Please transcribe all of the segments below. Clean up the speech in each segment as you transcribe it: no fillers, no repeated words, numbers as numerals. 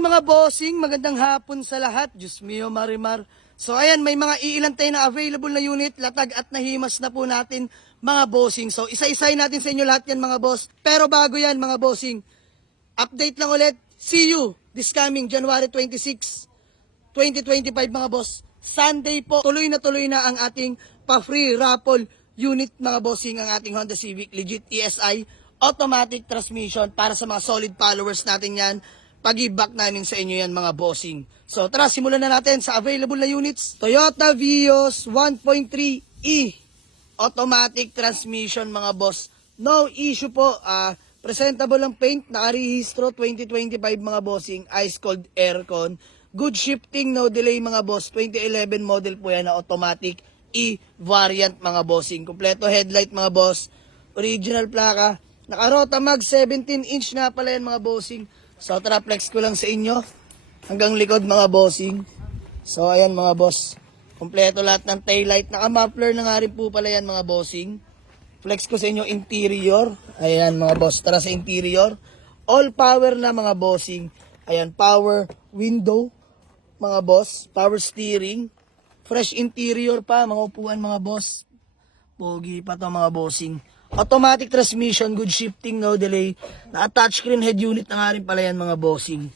ayun mga bossing, magandang hapon sa lahat. Diyos mio, Marimar. So ayan, may mga iilan tayo na available na unit, latag at nahimas na po natin mga bossing. So isa-isay natin sa inyo lahat yan mga boss. Pero bago yan mga bossing, update lang ulit. See you this coming January 26, 2025 mga boss. Sunday po, tuloy na ang ating pa-free raffle unit mga bossing, ang ating Honda Civic Legit ESI automatic transmission para sa mga solid followers natin yan. Pag-i-back namin sa inyo yan mga bossing. So tara, simulan na natin sa available na units. Toyota Vios 1.3e automatic transmission mga boss. No issue po. Presentable ang paint, nakarehistro 2025 mga bossing, ice cold aircon. Good shifting, no delay mga boss. 2011 model po yan na automatic e-variant mga bossing. Kompleto headlight mga boss. Original plaka. Naka-rota mag 17-inch na pala yan mga bossing. So tara, flex ko lang sa inyo hanggang likod mga bossing. So ayan mga boss, kompleto lahat ng taillight. Naka-muffler na nga rin po pala yan mga bossing. Flex ko sa inyo interior. Ayan mga boss, tara sa interior. All power na mga bossing. Ayan, power window mga boss, power steering. Fresh interior pa, mga upuan mga boss. Pogi pa to mga bossing. Automatic transmission, good shifting, no delay. Naka-touchscreen head unit na nga rin pala yan mga bossing.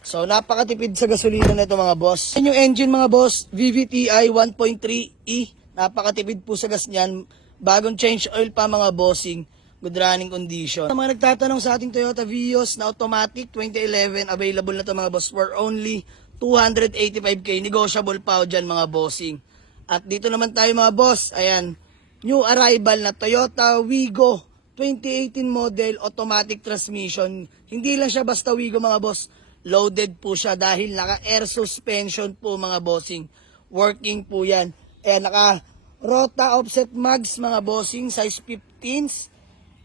So napakatipid sa gasolina na ito mga boss. Yan yung engine mga boss, VVTi 1.3e. Napakatipid po sa gas niyan. Bagong change oil pa mga bossing. Good running condition. Sa mga nagtatanong sa ating Toyota Vios na automatic 2011, available na to mga boss for only 285k. Negotiable pa o dyan mga bossing. At dito naman tayo mga boss, ayan, new arrival na Toyota Wigo 2018 model automatic transmission. Hindi lang siya basta Wigo mga boss. Loaded po siya dahil naka-air suspension po mga bossing. Working po yan. Ayan, naka-rota offset mags mga bossing. Size 15s.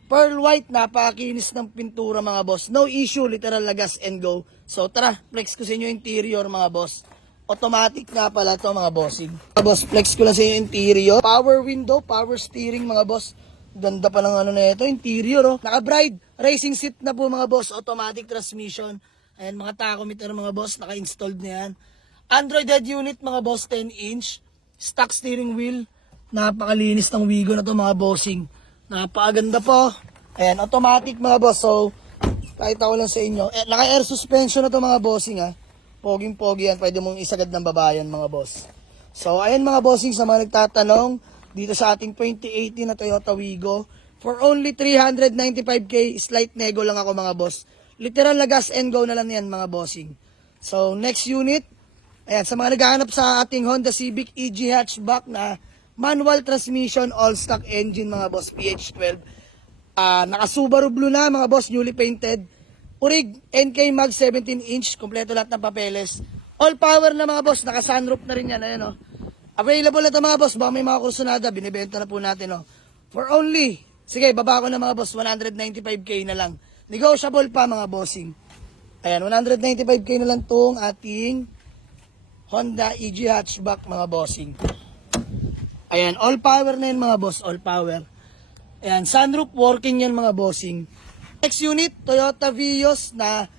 Pearl white, napakinis ng pintura mga boss. No issue, literal na gas and go. So tara, flex ko sa inyo interior mga boss. Automatic nga pala to mga bossing. Mga boss, flex ko lang sa inyo interior. Power window, power steering mga boss. Ganda pa ng ano na ito, interior oh. Naka-bride, racing seat na po mga boss. Automatic transmission. Ayan, mga tachometer mga boss, naka-installed na yan. Android head unit mga boss, 10-inch. Stock steering wheel. Napakalinis ng Wigo na to mga bossing. Napakaganda po. Ayan, automatic mga boss. So, kahit ako lang sa inyo. Naka-air suspension na to mga bossing ha. Poging-pogi yan. Pwede mong isagad ng babayan mga boss. So, ayan mga bossing sa mga nagtatanong dito sa ating 2018 na Toyota Wigo. For only 395k, slight nego lang ako mga boss. Literal na gas and go na lang yan mga bossing. So, next unit. Ayan, sa mga naghahanap sa ating Honda Civic EG hatchback na manual transmission, all stock engine mga boss, PH12. Naka Subaru Blue na mga boss, newly painted. Urig, NK Mag 17-inch, kompleto lahat ng papeles. All power na mga boss, naka sunroof na rin yan. Ayan, oh. Available na ito mga boss, baka may mga kursunada, binibenta na po natin. Oh. For only, sige, baba ko na mga boss, 195k na lang. Negotiable pa mga bossing. Ayan, 195k na lang itong ating Honda EG hatchback mga bossing. Ayan, all power na yun mga boss, all power. Ayan, sunroof working yan mga bossing. Next unit, Toyota Vios na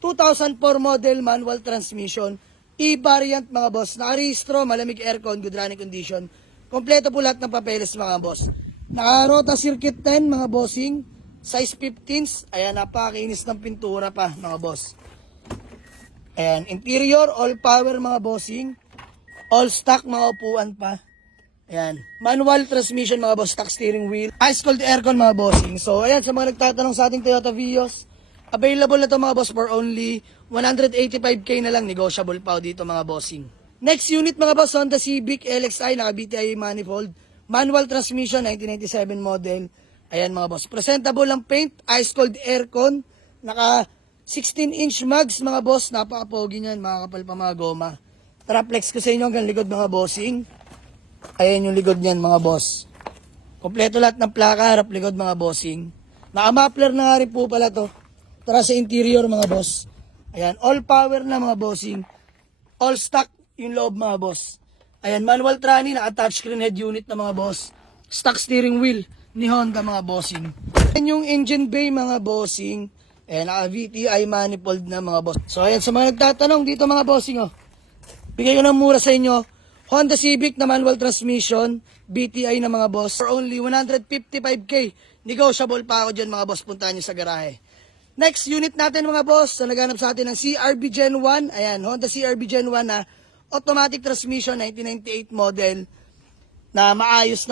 2004 model manual transmission. E-variant mga boss. Nakarehistro, malamig aircon, good running condition. Kompleto po lahat ng papeles mga boss. Naka-rota circuit 10 mga bossing. Size 15s. Ayan, napakakinis ng pintura pa mga boss. Ayan, interior, all power mga bossing. All stock mga upuan pa. Ayan, manual transmission mga boss, stock steering wheel, ice cold aircon mga bossing. So ayan, sa mga nagtatanong sa ating Toyota Vios, available na to mga boss for only 185k na lang, negotiable pa dito mga bossing. Next unit mga boss, Honda Civic LXI, naka BTI manifold, manual transmission, 1997 model. Ayan mga boss, presentable ang paint, ice cold aircon, naka 16-inch mags mga boss, napaka-pogi niyan, makakapal pa mga goma. Tara, flex ko sa inyo hanggang likod mga bossing. Ayan yung likod niyan mga boss. Kompleto lahat ng plaka, harap likod mga bossing. Naka-muffler na nga rin po pala to. Tara sa interior mga boss. Ayan, all power na mga bossing. All stock yung loob mga boss. Ayan, manual tranny, naka-touchscreen head unit na mga boss. Stock steering wheel ni Honda mga bossing. Ayan yung engine bay mga bossing. Ayan, naka VTI manifold na mga boss. So ayan, sa mga nagtatanong dito mga bossing, oh. Bigay ko ng mura sa inyo. Honda Civic na manual transmission, BTI na mga boss. For only 155k. Negotiable pa ako dyan mga boss. Puntahan nyo sa garahe. Next unit natin mga boss. So naghanap sa atin ng CRV Gen 1. Ayan, Honda CRV Gen 1 na automatic transmission, 1998 model. Na maayos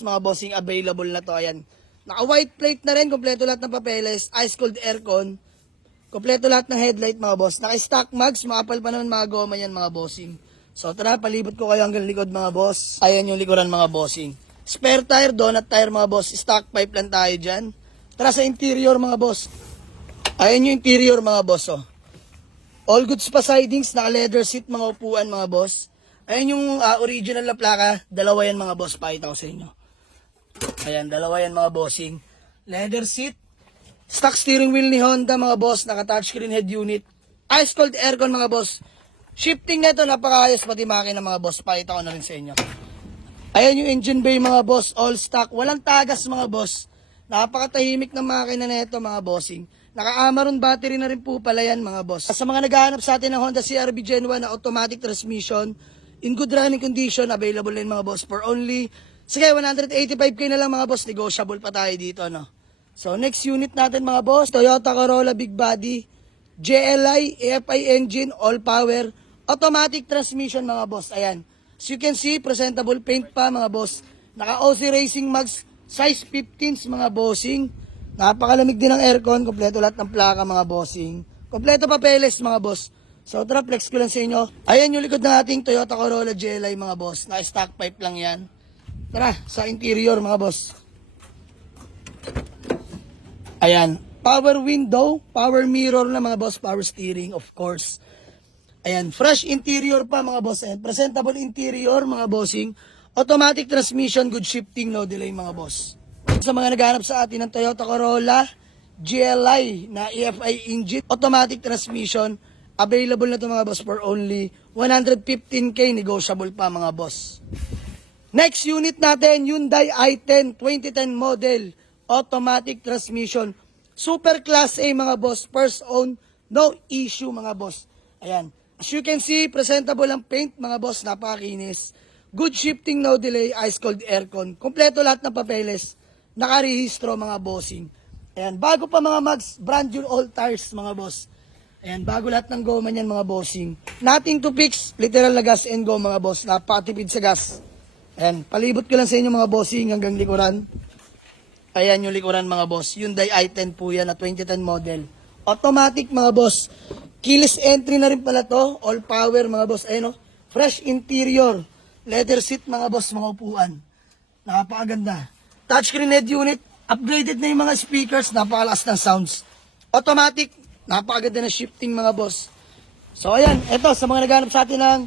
mga bossing, available na to. Ayan. Naka white plate na rin. Kompleto lahat ng papeles. Ice cold aircon. Kompleto lahat ng headlight mga boss. Naka-stock mags, makapal pa naman mga goma yan mga bossing. So tara, palibot ko kayo hanggang likod mga boss. Ayan yung likuran mga bossing. Spare tire, donut tire mga boss. Stock pipe lang tayo dyan. Tara sa interior mga boss. Ayan yung interior mga boss. Oh. All goods pa sidings, naka-leather seat mga upuan mga boss. Ayan yung original na plaka. Dalawa yan mga boss, pakita ko sa inyo. Ayan, dalawa yan mga bossing. Leather seat. Stock steering wheel ni Honda mga boss, naka-touchscreen head unit. Ice cold aircon mga boss. Shifting nito napakaayos pati makina mga boss. Pakita ko na rin sa inyo. Ayan yung engine bay mga boss, all stock. Walang tagas mga boss. Napakatahimik ng makina nito mga bossing. Naka-Amaron battery na rin po pala yan mga boss. Sa mga naghahanap sa atin ng Honda CRV Gen 1 na automatic transmission, in good running condition, available na mga boss for only, sige 185k na lang mga boss. Negotiable pa tayo dito no. So next unit natin mga boss, Toyota Corolla Big Body, JLI, AFI engine, all power, automatic transmission mga boss. Ayan. As you can see, presentable paint pa mga boss. Naka OC Racing Max, size 15s mga bossing. Napakalamig din ng aircon, kompleto lahat ng plaka mga bossing. Kompleto papeles mga boss. So tara, flex ko lang sa inyo. Ayan yung likod ng ating Toyota Corolla JLI mga boss. Naka stock pipe lang yan. Tara, sa interior mga boss. Ayan, power window, power mirror na mga boss, power steering of course. Ayan, fresh interior pa mga boss. Ayan, presentable interior mga bossing. Automatic transmission, good shifting, no delay mga boss. Sa mga naghahanap sa atin ng Toyota Corolla GLI na EFI engine, automatic transmission, available na ito mga boss for only 115k, negotiable pa mga boss. Next unit natin, Hyundai i10 2010 model. Automatic transmission. Super class A mga boss. First own. No issue mga boss. Ayan. As you can see, presentable ang paint mga boss. Napakakinis. Good shifting, no delay. Ice cold aircon. Kompleto lahat ng papeles. Nakarehistro mga bossing. Ayan. Bago pa mga mags. Brand new all tires mga boss. Ayan. Bago lahat ng goma niyan mga bossing. Nothing to fix. Literal na gas and go mga boss. Napakatipid sa gas. Ayan. Palibot ko lang sa inyo mga bossing hanggang likuran. Ayan yung likuran mga boss. Hyundai i10 po yan na 2010 model. Automatic mga boss. Keyless entry na rin pala to. All power mga boss. Ayan o. Fresh interior. Leather seat mga boss. Mga upuan. Napakaganda. Touchscreen head unit. Upgraded na yung mga speakers. Napakalakas ng sounds. Automatic. Napakaganda na shifting mga boss. So ayan. Ito sa mga naghanap sa atin ng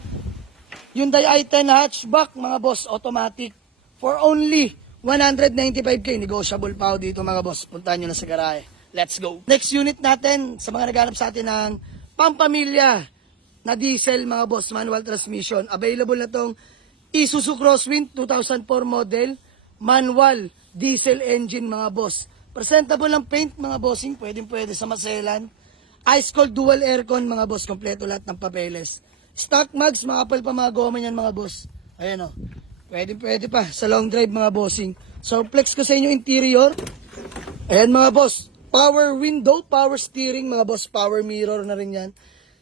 Hyundai i10 hatchback mga boss. Automatic. For only 195k, negotiable pa ako dito mga boss. Puntahan nyo na sa garahe. Let's go. Next unit natin, sa mga naghanap sa atin ng pampamilya na diesel mga boss, manual transmission. Available na tong Isuzu Crosswind 2004 model, manual diesel engine mga boss. Presentable ang paint mga bossing, pwede sa maselan. Ice cold dual aircon mga boss, kompleto lahat ng papeles. Stock mags, makapal pa mga goma niyan mga boss. Ayan o. Pwede pa sa long drive mga bossing. So flex ko sa inyo interior. Ayan mga boss. Power window, power steering mga boss. Power mirror na rin yan.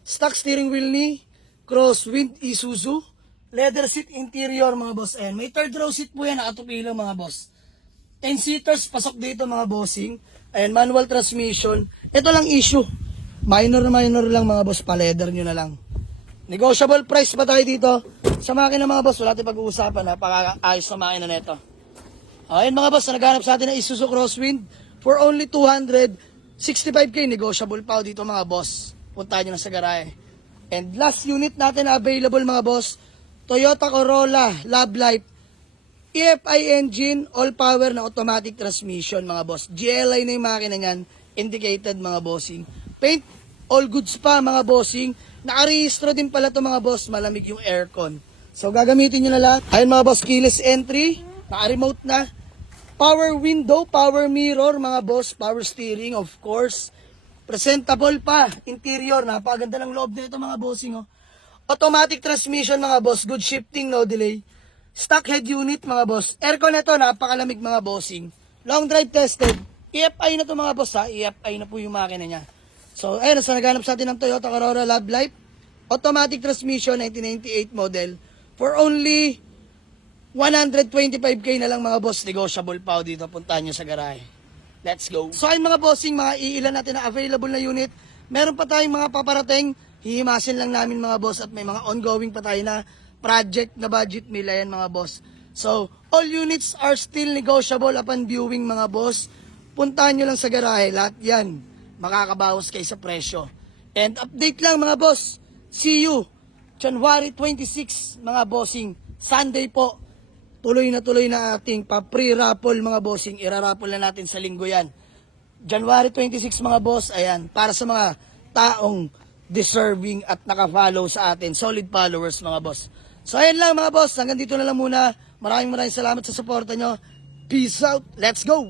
Stock steering wheel ni Crosswind Isuzu. Leather seat interior mga boss. Ayan. May third row seat po yan. Nakatupilo mga boss. 10 seaters pasok dito mga bossing. Ayan. Manual transmission. Ito lang issue. Minor lang mga boss. Pa-leather nyo na lang. Negotiable price pa tayo dito. Sa makina mga boss, wala tayong pag-uusapan. Napaka-ayos sa makina neto. Ayun mga boss, naghanap sa atin ng Isuzu Crosswind for only 265k. Negotiable pa dito mga boss. Puntahan nyo na sa garahe. And last unit natin na available mga boss, Toyota Corolla Love Life. EFI engine, all power na automatic transmission mga boss. GLI na yung makina niyan. Indicated mga bossing. Paint, all goods pa mga bossing. Nakarehistro din pala to mga boss, malamig yung aircon. So gagamitin nyo na lahat. Ayun mga boss, keyless entry, naka-remote na. Power window, power mirror mga boss, power steering of course. Presentable pa. Interior, napakaganda ng loob nito mga bossing. Oh. Automatic transmission mga boss. Good shifting, no delay. Stock head unit mga boss. Aircon nito, napakalamig mga bossing. Long drive tested. EFI na to mga boss ha. EFI na po yung makina niya. So, ayun, nasa naghanap sa atin ng Toyota Corolla Love Life. Automatic transmission, 1998 model. For only 125k na lang mga boss. Negotiable pa o dito. Puntahan nyo sa garahe. Let's go. So ayun mga bossing, mga iilan natin na available na unit. Meron pa tayong mga paparating. Hihimasin lang namin mga boss at may mga ongoing pa tayo na project na budget meal. Ayan mga boss. So all units are still negotiable upon viewing mga boss. Puntahan nyo lang sa garahe. Lahat yan. Makakabawas kayo sa presyo. And update lang mga boss. See you January 26 mga bossing. Sunday po. Tuloy na ating pa-pre-raffle mga bossing. Ira-raffle na natin sa linggo yan. January 26 mga boss. Ayan. Para sa mga taong deserving at naka-follow sa atin. Solid followers mga boss. So ayan lang mga boss. Hanggang dito na lang muna. Maraming salamat sa suporta nyo. Peace out. Let's go.